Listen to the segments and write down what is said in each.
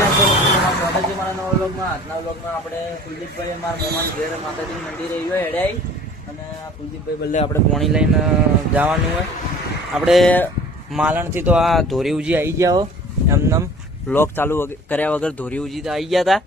આજના વ્લોગમાં આપણે કુલદીપભાઈ મારા મોમાના ઘેર માતાજીની મંદિરે આવ્યો હેડાઈ અને કુલદીપભાઈ બદલે આપણે પોણી લઈને જવાનું હોય. આપણે માલણથી તો આ ધોરીઉજી આવી ગયા હો એમનેમ વ્લોગ ચાલુ કર્યા વગર ધોરીઉજી તો આવી ગયા હતા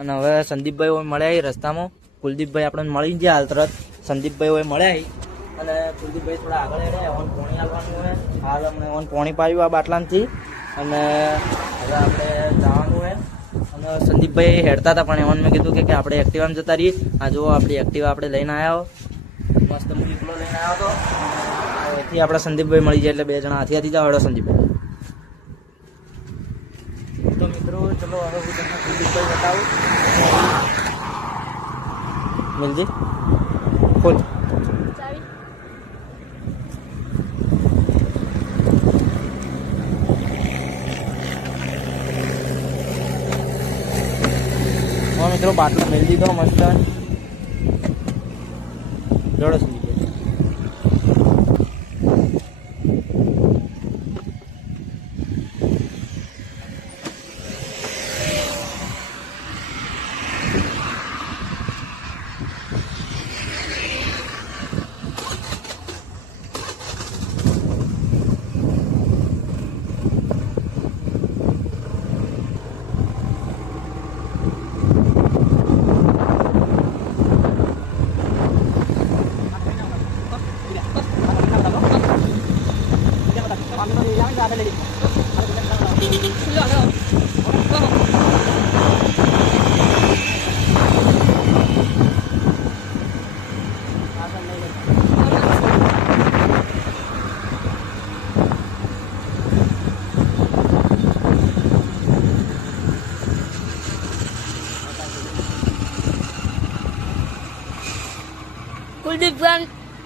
અને હવે સંદીપભાઈ મળ્યા રસ્તામાં. કુલદીપભાઈ આપણને મળી ગયા હાલ તરત. સંદીપભાઈ મળ્યા અને કુલદીપભાઈ થોડા આગળ હેડ્યા ઓન પોણી આવવાનું હોય. હાલ અમને ઓન પોણી પાડ્યું આ બાટલાથી અને હવે આપણે જવાનું હોય. અને સંદીપભાઈ હેડતા હતા પણ એમાં મેં કીધું કે આપણે એક્ટિવામાં જતા રહીએ. આ જુઓ આપણી એક્ટિવા આપણે લઈને આવ્યા હો, મસ્ત દીપલો લઈને આવ્યો હતો. એથી આપણા સંદીપભાઈ મળી જાય એટલે બે જણા હાથી જાવ હેડો સંદીપભાઈ. તો મિત્રો ચલો હવે હું તમને કુલદીપભાઈ બતાવું. મિલજી ખોલ. મિત્રો બાટલો મેળ દીધો મસ્ત જોડો સુધી.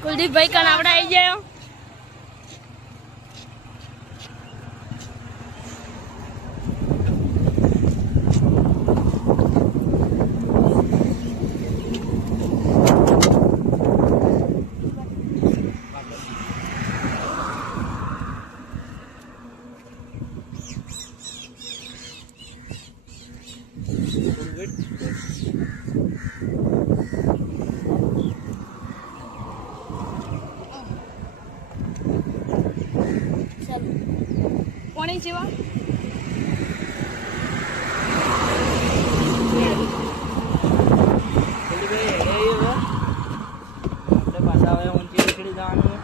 कुलदीपભાઈ કાન આવડા આવી જાય. કોની જેવા આપણે પાછા હવે ઊંચી નીકળી જવાનું.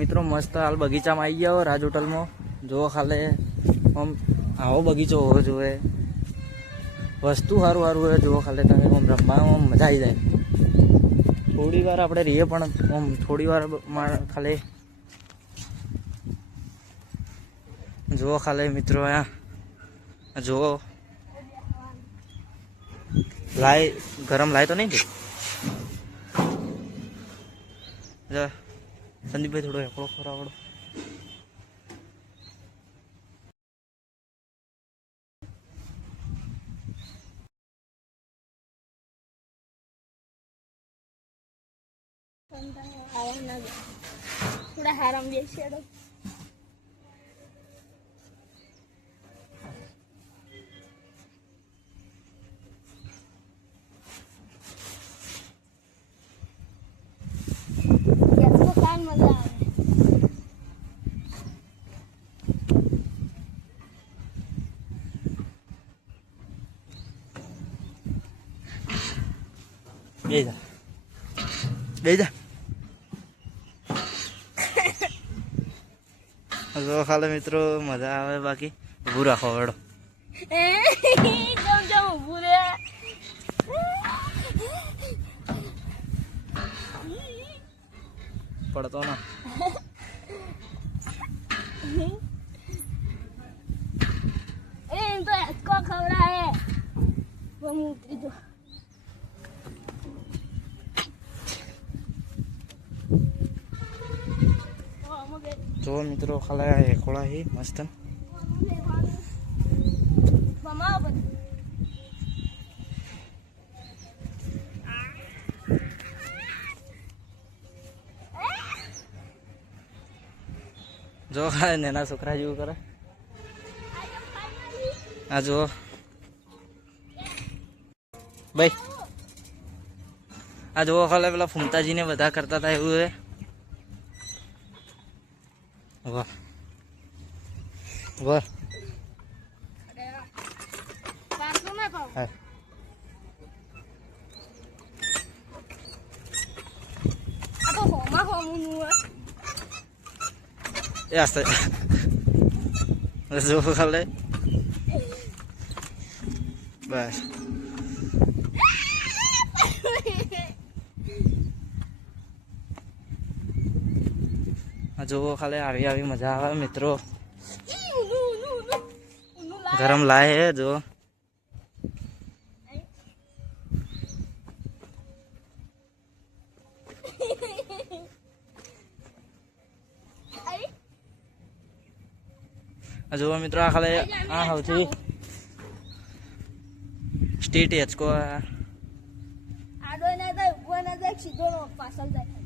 મિત્રો મસ્ત હાલ બગીચામાં આવી ગયા રાજ હોટલમાં. જો ખાલે આમ આવો બગીચો હોવો જોઈએ. વસ્તુ સારું સારું હોય જુઓ ખાલે તમે આમ રમવામાં મજા આવી જાય. થોડી વાર આપણે રહીએ પણ આમ થોડી વાર ખાલી જુઓ ખાલે મિત્રો. આ જુઓ લાય ગરમ લાય તો નહીં દે સંદીપભાઈ થોડો એકડો ખરાવડો. થોડા હારામ બેસી કાન મજા આવે. બે જા જો ખાલે મિત્રો મજા આવે. બાકી ઊભું રાખો વેડો. જમ જમ ઊભું રે. પડતો ના. એમ તો હેચકો ખવડાવે. હું ઉતરી દો. જો મિત્રો ખાલે ખોળા હી મસ્ત. જો ખાલે નેના છોકરા જેવું કરે. આ જો ભાઈ આ જો ખાલે પેલા ફૂમતાજીને બધા કરતા હતા એવું છે. વાહ વાહ. હા એ આસ્તે જો ખાલે બસ. જો ખાલે આવી આવી મજા આવે મિત્રો. ગરમ લાય હે જો. જો મિત્રો આ ખાલે આ સૌથી સ્ટેટ હેચકો આડો ના જાય ઉભો ના જાય સીધો પાછળ જાય.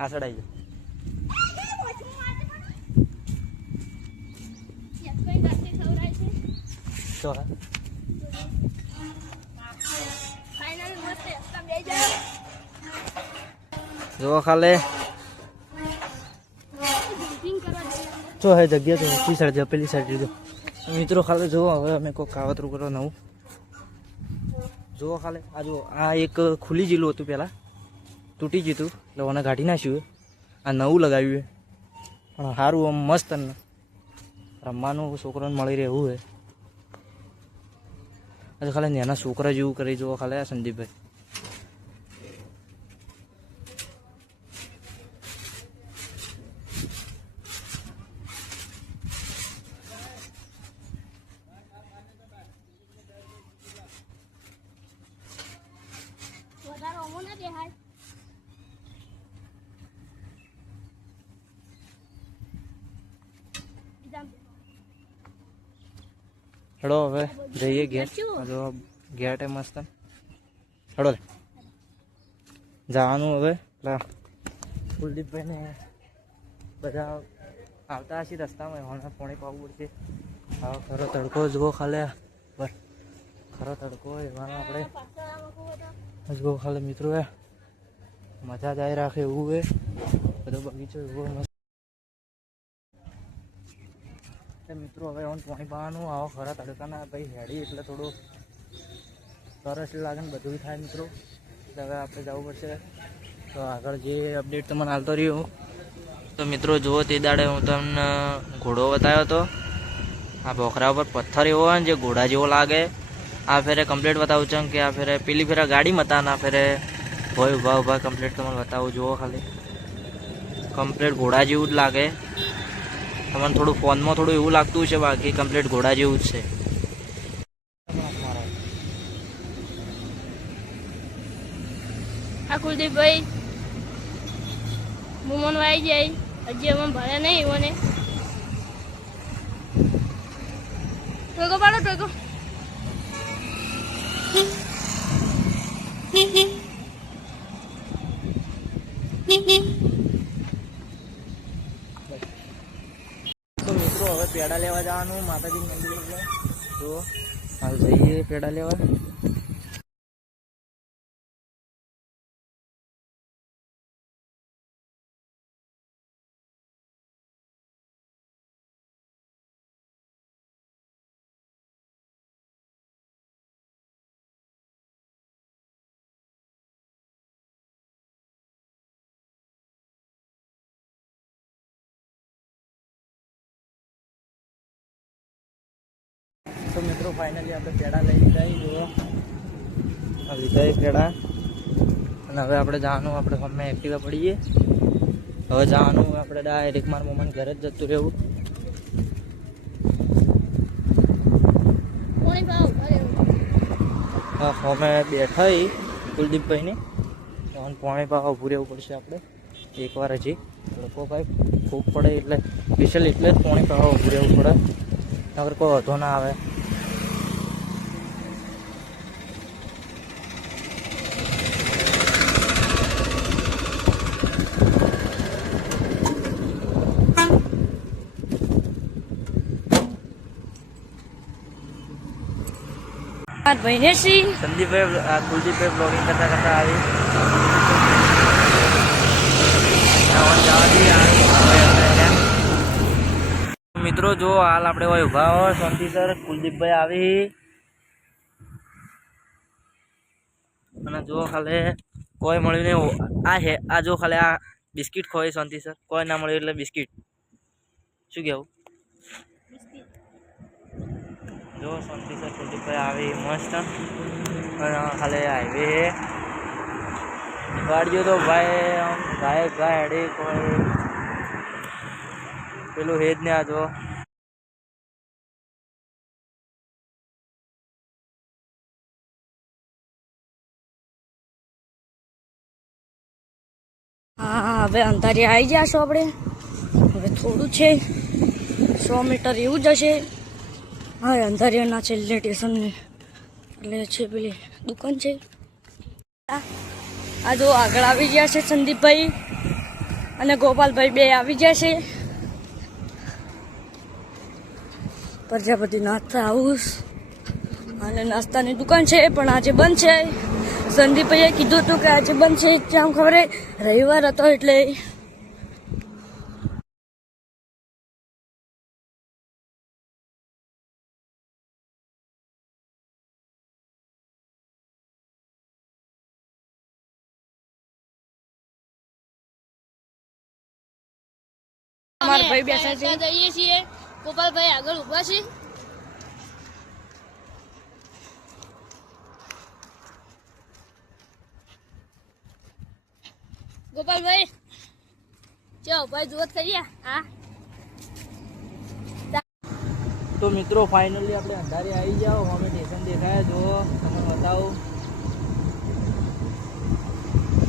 આ સડાઈ જાય. જો ખાલે જો હે જગ્યા તો ઊંચી સાઈડ જો પેલી સાઈડ જો મિત્રો ખાલે જો હવે અમે કોઈ કાવતરું કરો નવું. જો ખાલે આ જો આ એક ખુલી જેલું હતું પહેલાં તૂટી ગયું હતું એટલે મને કાઢી નાખ્યું. આ નવું લગાવ્યું પણ સારું આમ મસ્ત રમવાનું છોકરાને મળી રહે એવું છે. આજે ખાલી નાના છોકરા જેવું કરી જુઓ ખાલે આ સંદીપભાઈ. હેડો હવે જઈએ ઘેર. જો ઘેર મસ્ત હેડો જવાનું હવે. પેલા કુલદીપભાઈને બધા આવતા હશે રસ્તામાં હમણાં પોણી પાવું પડશે. હવે ખરો તડકો જુઓ ખાલે બસ ખરો તડકો એવાનો આપણે જુઓ ખાલે મિત્રો મજા જ આવી રાખે એવું હોય. બધો બગીચો એવો મસ્ત મિત્રો. હવે હું પાણી પાવાનું આવો ખરા તડકાના ભાઈ હેડી એટલે થોડું સરસ લાગે ને બધું થાય મિત્રો. એટલે હવે આપણે જવું પડશે. તો આગળ જે અપડેટ તમને હાલતો રહ્યો. તો મિત્રો જુઓ તે દાડે હું તમને ઘોડો બતાવ્યો હતો. આ બોખરા ઉપર પથ્થર એવો હોય ને જે ઘોડા જેવો લાગે. આ ફેરે કમ્પ્લીટ બતાવું છું કે આ ફેરે પેલી ફેરે ગાડી મતા ના ફેરે ભોય ઊભા ઊભા કમ્પ્લીટ તમને બતાવું. જુઓ ખાલી કમ્પ્લીટ ઘોડા જેવું જ લાગે. તમને થોડું ફોનમાં થોડું એવું લાગતું છે બાકી કમ્પ્લીટ ઘોડા જેવું જ છે. આ કુલદીપભાઈ મુમન વાઈ જાય હજી અમે ભરે નહીં મને ટોકો પાડો ટોકો. પેડા લેવા જવાનું માતાજી મંદિર એટલે તો હાલ જઈએ પેડા લેવા. તો મિત્રો ફાઇનલી આપણે પેડા લઈ લીધા જુઓ લીધા પેડા અને હવે આપણે જવાનું આપણે અમે એક્ટિવા પડીએ હવે જવાનું આપણે ડાયરેક્ટ મારા મમ્માને ઘરે જ જતું રહેવું. હા અમે બેઠા કુલદીપભાઈને પોણે પાવા ઊભું રહેવું પડશે આપણે એકવાર હજી લોકો ભાઈ ખૂબ પડે એટલે સ્પેશિયલ એટલે જ પોણે પાવા ઊભું રહેવું પડે નગર કોઈ વધો ના આવે. સંદીપભાઈ કુલદીપભાઈ બ્લોગિંગ કરતા કરતા આવી મિત્રો જો હાલ આપણે હોય ઉભા હોય શાંતિસર કુલદીપભાઈ આવી અને જો ખાલી કોઈ મળ્યું નહીં આ હે આ જો ખાલી આ બિસ્કિટ ખોય શાંતિસર કોઈ ના મળ્યું એટલે બિસ્કિટ શું કહેવું જો શાંતિસર કુલદીપભાઈ આવી મસ્ત ખાલી હાઈવે ગાડીઓ તો ભાઈ આમ ગાય ગાડી કોઈ પેલું હેજ ને આ જો હા હવે અંધારી આવી જશો આપણે હવે થોડું છે 100 મીટર એવું જ હશે. હા અંધારિયાના છેલ્લે સ્ટેશન એટલે છે પેલી દુકાન છે. આ જો આગળ આવી ગયા છે સંદીપભાઈ અને ગોપાલભાઈ બે આવી ગયા છે. પ્રજાપતિ નાસ્તા હાઉસ અને નાસ્તાની દુકાન છે પણ આજે બંધ છે. સંદીપભાઈએ કીધું હતું કે આજે બંધ છે કેમ ખબર રવિવાર હતો એટલે અમારા ભાઈ બેઠા છે. જઈએ છીએ ગોપાલભાઈ આગળ ઉભા છે. ગોપાલભાઈ ચાલો ભાઈ જોત કરીએ. હા તો મિત્રો ફાઇનલી આપણે અંધારે આવી જાઓ અમે સ્ટેશન દેખાય જો તમને બતાવું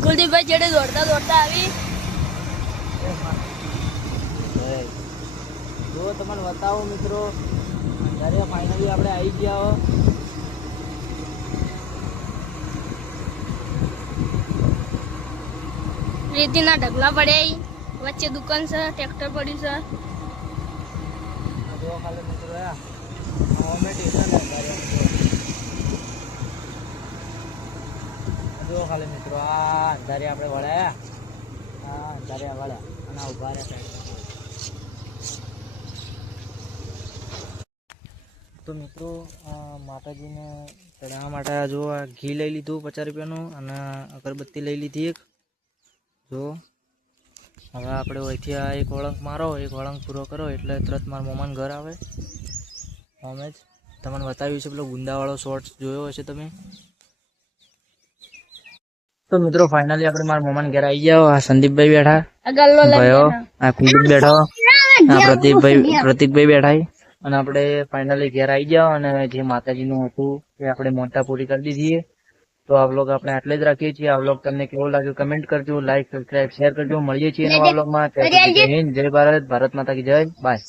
કુલદીપભાઈ જેડે દોડતા દોડતા આવી જો તમને બતાવો મિત્રો અંધારે ફાઇનલી આપણે આવી ગયા હો. રેતીના ઢગલા પડ્યા વચ્ચે દુકાન છે ટ્રેક્ટર પડ્યું છે. જો ખાલી મિત્રો અમે સ્ટેશન જો ખાલી મિત્રો આ અંધારે આપણે વળ્યા હા અંધારે વળ્યા અને ઉભા રહ્યા. તો મિત્રો માતાજીને ચડાવવા માટે જો આ ઘી લઈ લીધું 50 રૂપિયાનું અને અગરબત્તી લઈ લીધી એક જો હવે આપણે અહીંથી આ એક વળંક મારો એક વળંક પૂરો કરો એટલે તરત મારા મમ્માનું ઘર આવે. અમે જ તમને બતાવ્યું છે પેલો ગુંદાવાળો શોર્ટ્સ જોયો હશે તમે. તો મિત્રો ફાઇનલી આપણે મારા મમ્માને ઘરે આવી ગયા. આ સંદીપભાઈ બેઠા ભાઈઓ આ કુલદીપ બેઠો આ પ્રતિકભાઈ બેઠા અને આપણે ફાઇનલી ઘેર આવી ગયા અને જે માતાજીનું હતું એ આપણે મોટા પૂરી કરી દીધી. તો આ વ્લોગ આપણે આટલે જ રાખીએ છીએ. આ વ્લોગ તમને કેવો લાગ્યો કમેન્ટ કરજો, લાઈક સબસ્ક્રાઇબ શેર કરજો. મળીએ છીએ નવા વ્લોગમાં. જય હિન્દ, જય ભારત, ભારત માતા કી જય. બાય.